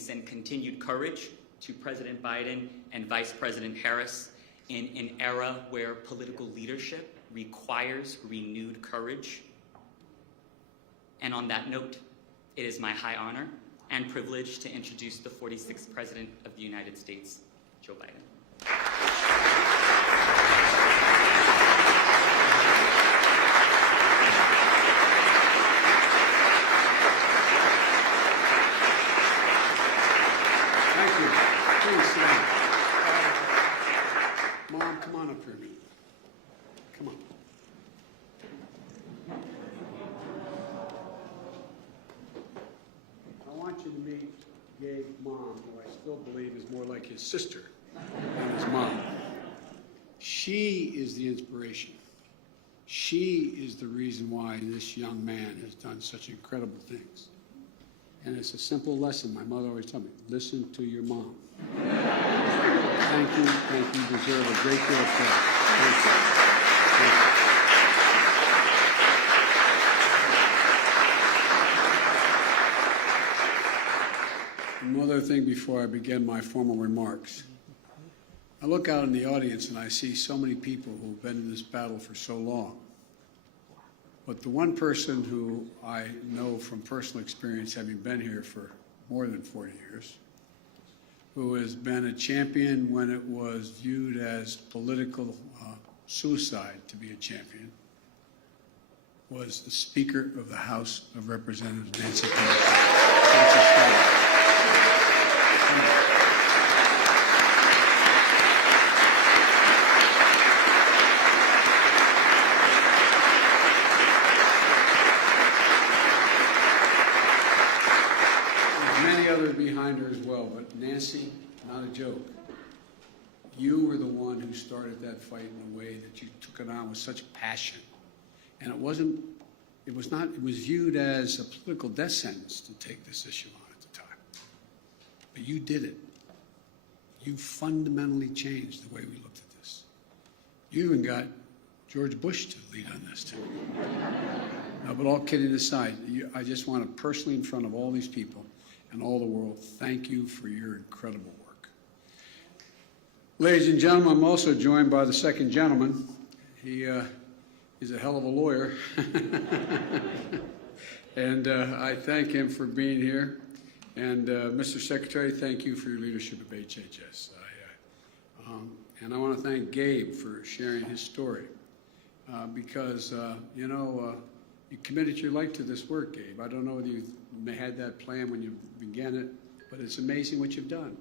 send continued courage to President Biden and Vice President Harris in an era where political leadership requires renewed courage. And on that note, it is my high honor and privilege to introduce the 46th President of the United States, Joe Biden. Thank you. Please sit down. Mom, come on up here a minute. Come on. I want you to meet Gabe's mom, who I still believe is more like his sister than his mom. She is the inspiration. She is the reason why this young man has done such incredible things. And it's a simple lesson my mother always told me: listen to your mom. Thank you. Thank you. You deserve a great deal of praise. Thank you. Thank you. One other thing before I begin my formal remarks. I look out in the audience and I see so many people who've been in this battle for so long. But the one person who I know from personal experience, having been here for more than 40 years, who has been a champion when it was viewed as political suicide to be a champion, was the Speaker of the House of Representatives, Nancy Pelosi. Behind her as well, but Nancy, not a joke. You were the one who started that fight in a way that you took it on with such passion. And it was viewed as a political death sentence to take this issue on at the time. But you did it. You fundamentally changed the way we looked at this. You even got George Bush to lead on this too. No, but all kidding aside, I just want to personally, in front of all these people and all the world, thank you for your incredible work. Ladies and gentlemen, I'm also joined by the second gentleman. He is a hell of a lawyer. And I thank him for being here. And Mr. Secretary, thank you for your leadership of HHS. And I want to thank Gabe for sharing his story. Because, you committed your life to this work, Gabe. I don't know whether you had that plan when you began it, but it's amazing what you've done.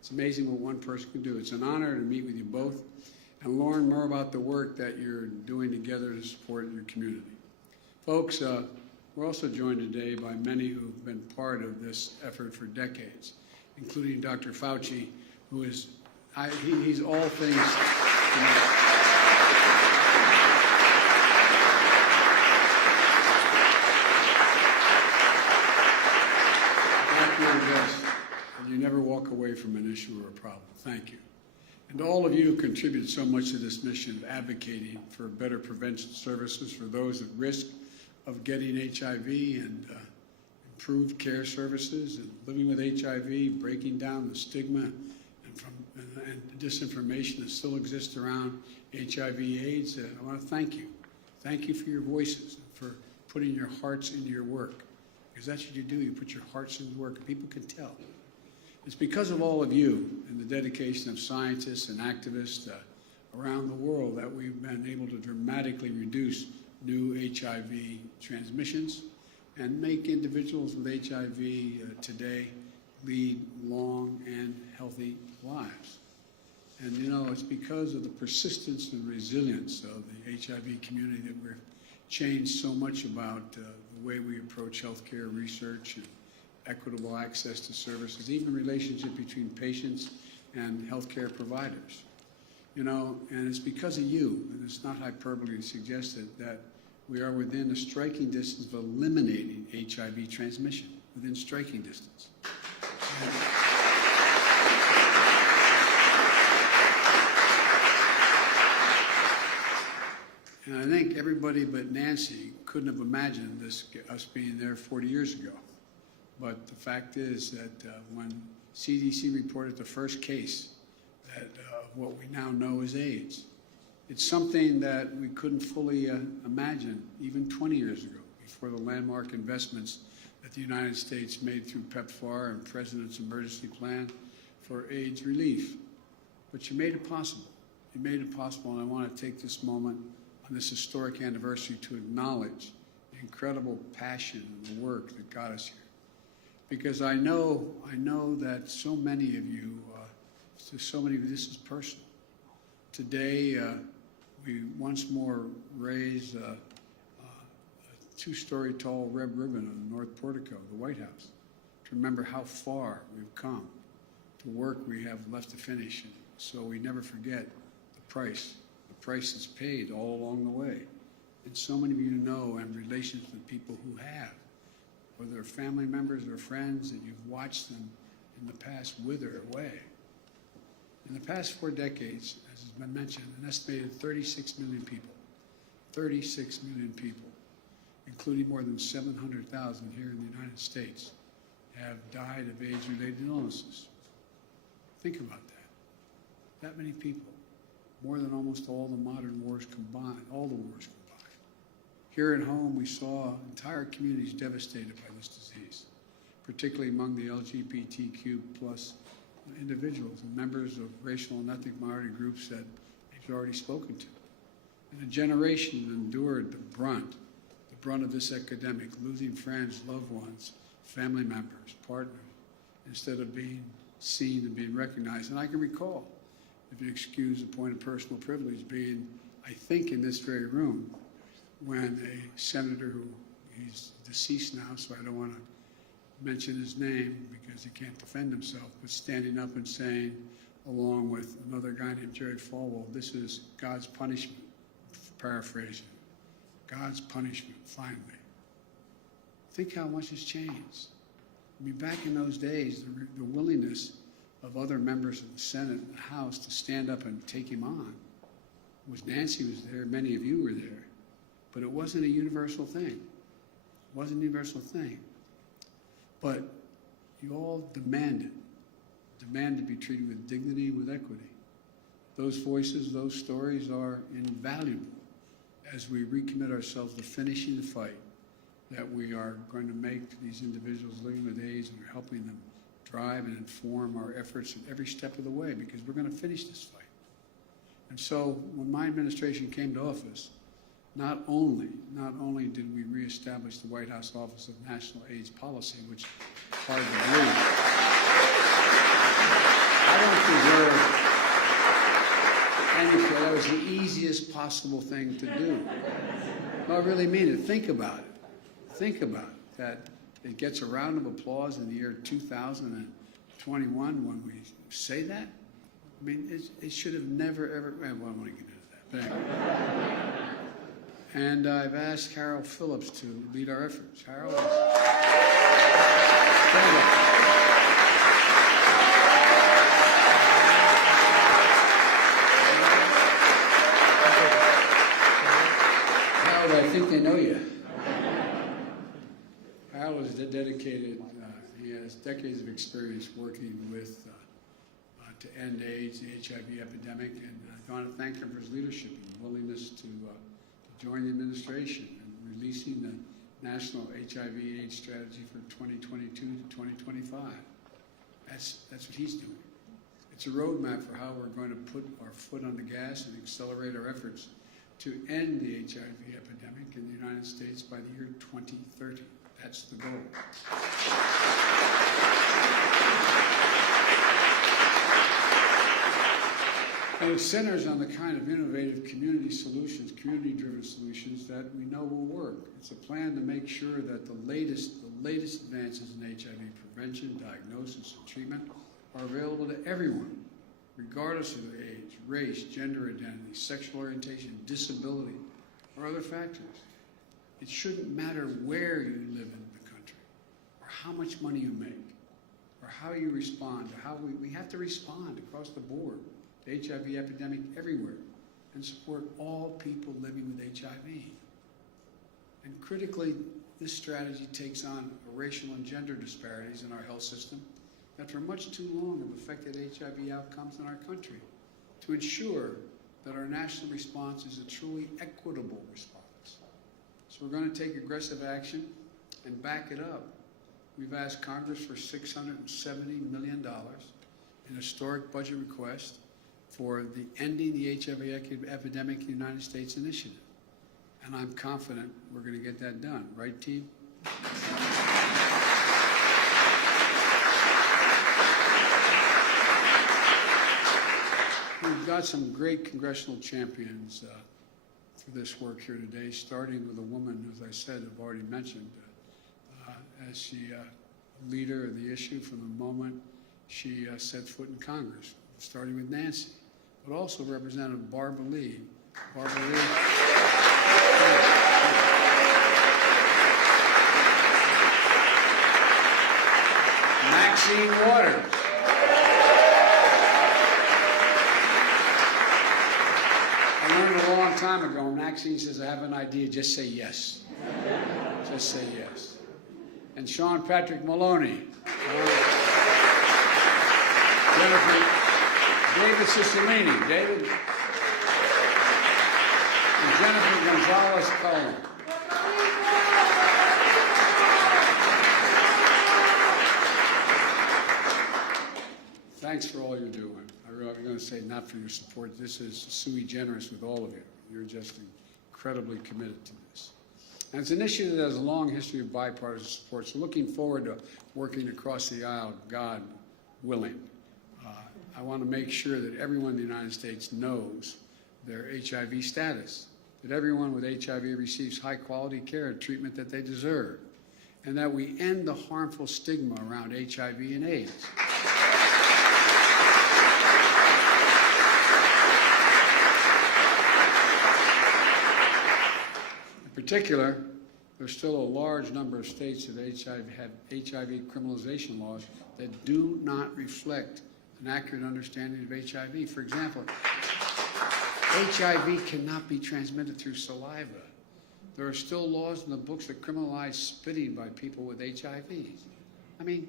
It's amazing what one person can do. It's an honor to meet with you both and learn more about the work that you're doing together to support your community. Folks, we're also joined today by many who've been part of this effort for decades, including Dr. Fauci, who is, he's all things. You never walk away from an issue or a problem. Thank you. And all of you who contributed so much to this mission of advocating for better prevention services for those at risk of getting HIV and improved care services and living with HIV, breaking down the stigma and disinformation that still exists around HIV/AIDS. I want to thank you. Thank you for your voices, for putting your hearts into your work. Because that's what you do. You put your hearts into work, and people can tell. It's because of all of you and the dedication of scientists and activists around the world that we've been able to dramatically reduce new HIV transmissions and make individuals with HIV today lead long and healthy lives. And it's because of the persistence and resilience of the HIV community that we've changed so much about the way we approach healthcare research and equitable access to services, even relationship between patients and healthcare providers. And it's because of you, and it's not hyperbole to suggest it, that we are within a striking distance of eliminating HIV transmission, within striking distance. And I think everybody but Nancy couldn't have imagined us being there 40 years ago. But the fact is that when CDC reported the first case of what we now know as AIDS, it's something that we couldn't fully imagine even 20 years ago, before the landmark investments that the United States made through PEPFAR and President's Emergency Plan for AIDS relief. But you made it possible. You made it possible, and I want to take this moment on this historic anniversary to acknowledge the incredible passion and the work that got us here. Because I know that so many of you, this is personal. Today, we once more raise a two-story tall red ribbon on the North Portico of the White House to remember how far we've come, the work we have left to finish, and so we never forget the price that's paid all along the way. And so many of you know and relations with people who have, whether they're family members or friends, and you've watched them in the past wither away. In the past 4 decades, as has been mentioned, an estimated 36 million people, 36 million people, including more than 700,000 here in the United States, have died of AIDS-related illnesses. Think about that. That many people, more than almost all the modern wars combined, all the wars combined. Here at home, we saw entire communities devastated by this disease, particularly among the LGBTQ plus individuals and members of racial and ethnic minority groups that you've already spoken to. And a generation endured the brunt of this epidemic, losing friends, loved ones, family members, partners, instead of being seen and being recognized. And I can recall, if you excuse a point of personal privilege, being, I think, in this very room when a senator who, he's deceased now, so I don't want to mention his name because he can't defend himself, but standing up and saying, along with another guy named Jerry Falwell, this is God's punishment, paraphrasing, God's punishment, finally. Think how much has changed. I mean, back in those days, the willingness of other members of the Senate and the House to stand up and take him on was, Nancy was there, many of you were there, but it wasn't a universal thing. It wasn't a universal thing. But you all demand to be treated with dignity, with equity. Those voices, those stories are invaluable as we recommit ourselves to finishing the fight that we are going to make these individuals living with AIDS, and we're helping them drive and inform our efforts at every step of the way, because we're going to finish this fight. And so when my administration came to office, not only did we reestablish the White House Office of National AIDS Policy, which is hard to believe. I don't deserve anything. That was the easiest possible thing to do. No, I really mean it. Think about it. Think about it, that it gets a round of applause in the year 2021 when we say that. I mean, it should have never, ever, well, I don't want to get into that, but anyway. And I've asked Harold Phillips to lead our efforts. Harold. Harold, I think they know you. Harold is dedicated, he has decades of experience working with, to end AIDS, the HIV epidemic, and I want to thank him for his leadership and willingness to join the administration and releasing the National HIV/AIDS Strategy for 2022 to 2025. That's what he's doing. It's a roadmap for how we're going to put our foot on the gas and accelerate our efforts to end the HIV epidemic in the United States by the year 2030. That's the goal. And it centers on the kind of innovative community solutions, community-driven solutions that we know will work. It's a plan to make sure that the latest advances in HIV prevention, diagnosis, and treatment are available to everyone, regardless of their age, race, gender identity, sexual orientation, disability, or other factors. It shouldn't matter where you live in the country, or how much money you make, or how you respond, or how we have to respond across the board. The HIV epidemic everywhere, and support all people living with HIV. And critically, this strategy takes on racial and gender disparities in our health system that for much too long have affected HIV outcomes in our country, to ensure that our national response is a truly equitable response. So we're going to take aggressive action and back it up. We've asked Congress for $670 million, an historic budget request for the Ending the HIV Epidemic in the United States initiative. And I'm confident we're going to get that done. Right, team? We've got some great congressional champions for this work here today, starting with a woman, as I said, I've already mentioned, as she leader of the issue from the moment she set foot in Congress, starting with Nancy, but also Representative Barbara Lee. Barbara Lee. Maxine Waters. I learned a long time ago, Maxine says, I have an idea, just say yes. Just say yes. And Sean Patrick Maloney. Jennifer, David Cicilline. David. And Jennifer Gonzalez-Cullen. Thanks for all you're doing. I'm going to say not for your support. This is sui generis with all of you. You're just incredibly committed to this. And it's an issue that has a long history of bipartisan support, so looking forward to working across the aisle, God willing. I want to make sure that everyone in the United States knows their HIV status, that everyone with HIV receives high-quality care and treatment that they deserve, and that we end the harmful stigma around HIV and AIDS. In particular, there's still a large number of states that have HIV criminalization laws that do not reflect an accurate understanding of HIV. For example, HIV cannot be transmitted through saliva. There are still laws in the books that criminalize spitting by people with HIV. I mean,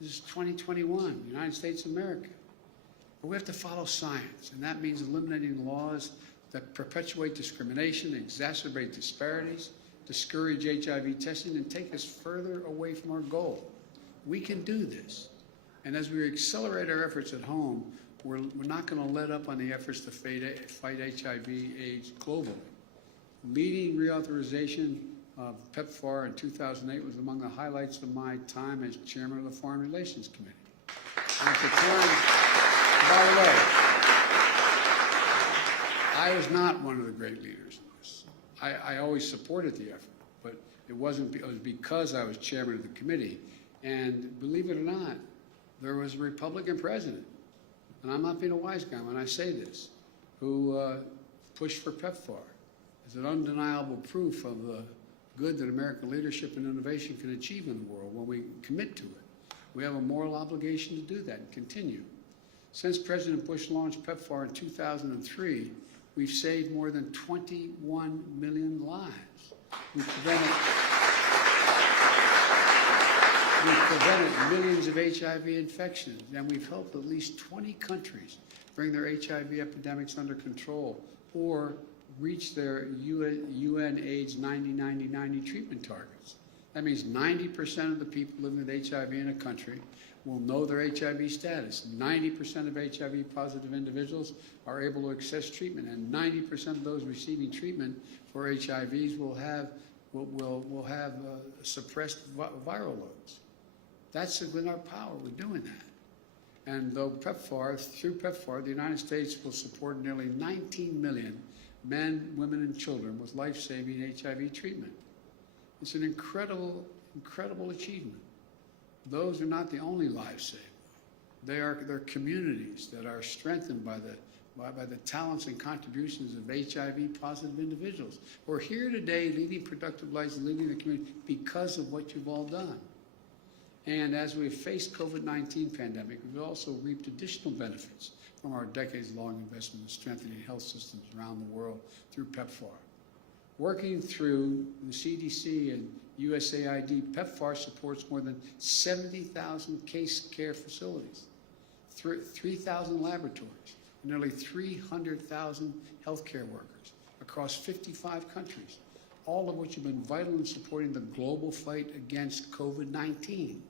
this is 2021, United States of America. But we have to follow science, and that means eliminating laws that perpetuate discrimination, exacerbate disparities, discourage HIV testing, and take us further away from our goal. We can do this. And as we accelerate our efforts at home, we're not going to let up on the efforts to fight HIV/AIDS globally. Leading reauthorization of PEPFAR in 2008 was among the highlights of my time as chairman of the Foreign Relations Committee. And at the time, by the way, I was not one of the great leaders in this. I always supported the effort, but it was because I was chairman of the committee. And believe it or not, there was a Republican president, and I'm not being a wise guy when I say this, who pushed for PEPFAR as an undeniable proof of the good that American leadership and innovation can achieve in the world when we commit to it. We have a moral obligation to do that and continue. Since President Bush launched PEPFAR in 2003, we've saved more than 21 million lives. We've prevented millions of HIV infections, and we've helped at least 20 countries bring their HIV epidemics under control or reach their UN AIDS 90-90-90 treatment targets. That means 90% of the people living with HIV in a country will know their HIV status. 90% of HIV-positive individuals are able to access treatment, and 90% of those receiving treatment for HIVs will have suppressed viral loads. That's within our power. We're doing that. And though through PEPFAR, the United States will support nearly 19 million men, women, and children with life-saving HIV treatment. It's an incredible, incredible achievement. Those are not the only lives saved. They're communities that are strengthened by the talents and contributions of HIV-positive individuals who are here today leading productive lives and leading the community because of what you've all done. And as we've faced COVID-19 pandemic, we've also reaped additional benefits from our decades-long investment in strengthening health systems around the world through PEPFAR. Working through the CDC and USAID, PEPFAR supports more than 70,000 case care facilities, 3,000 laboratories, and nearly 300,000 healthcare workers across 55 countries, all of which have been vital in supporting the global fight against COVID-19.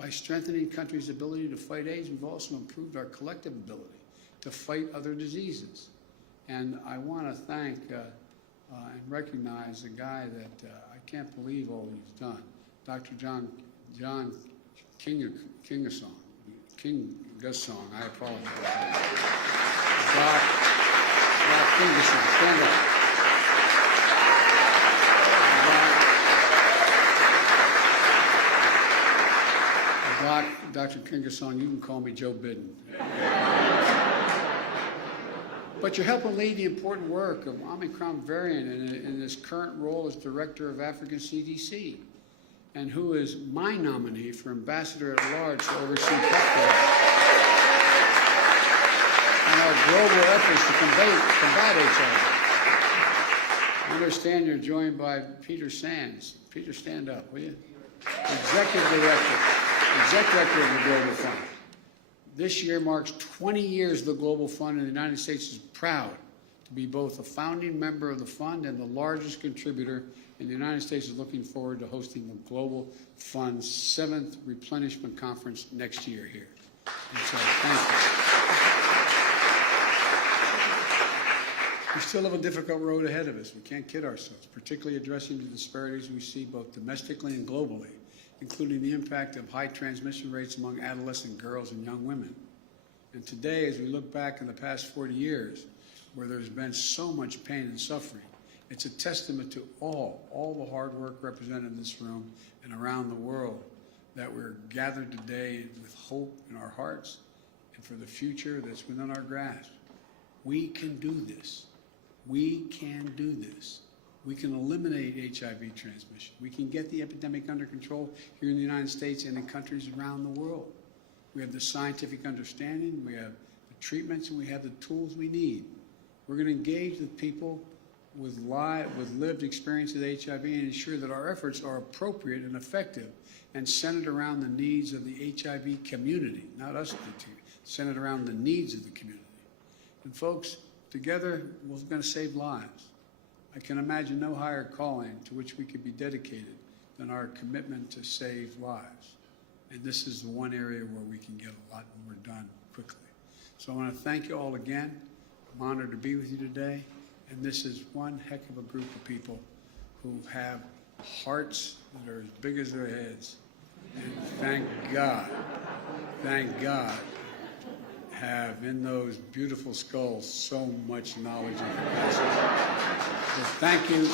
By strengthening countries' ability to fight AIDS, we've also improved our collective ability to fight other diseases. And I want to thank and recognize a guy that I can't believe all he's done, Dr. John Kingasong, I apologize. Doc Kingasong, stand up. Dr. Kingasong, you can call me Joe Biden. But you're helping lead the important work of Omicron variant in this current role as Director of African CDC, and who is my nominee for Ambassador at Large to oversee PEPFAR and our global efforts to combat HIV. I understand you're joined by Peter Sands. Peter, stand up, will you? Executive Director of the Global Fund. This year marks 20 years of the Global Fund, and the United States is proud to be both a founding member of the fund and the largest contributor, and the United States is looking forward to hosting the Global Fund's 7th Replenishment Conference next year here. And so, thank you. We still have a difficult road ahead of us. We can't kid ourselves, particularly addressing the disparities we see both domestically and globally, including the impact of high transmission rates among adolescent girls and young women. And today, as we look back in the past 40 years, where there's been so much pain and suffering, it's a testament to all the hard work represented in this room and around the world, that we're gathered today with hope in our hearts and for the future that's within our grasp. We can do this. We can do this. We can eliminate HIV transmission. We can get the epidemic under control here in the United States and in countries around the world. We have the scientific understanding, we have the treatments, and we have the tools we need. We're going to engage with people with lived experience with HIV and ensure that our efforts are appropriate and effective and centered around the needs of the HIV community, not us, centered around the needs of the community. And folks, together, we're going to save lives. I can imagine no higher calling to which we could be dedicated than our commitment to save lives. And this is the one area where we can get a lot more done quickly. So I want to thank you all again. I'm honored to be with you today. And this is one heck of a group of people who have hearts that are as big as their heads. And thank God, have in those beautiful skulls so much knowledge and capacity. So thank you.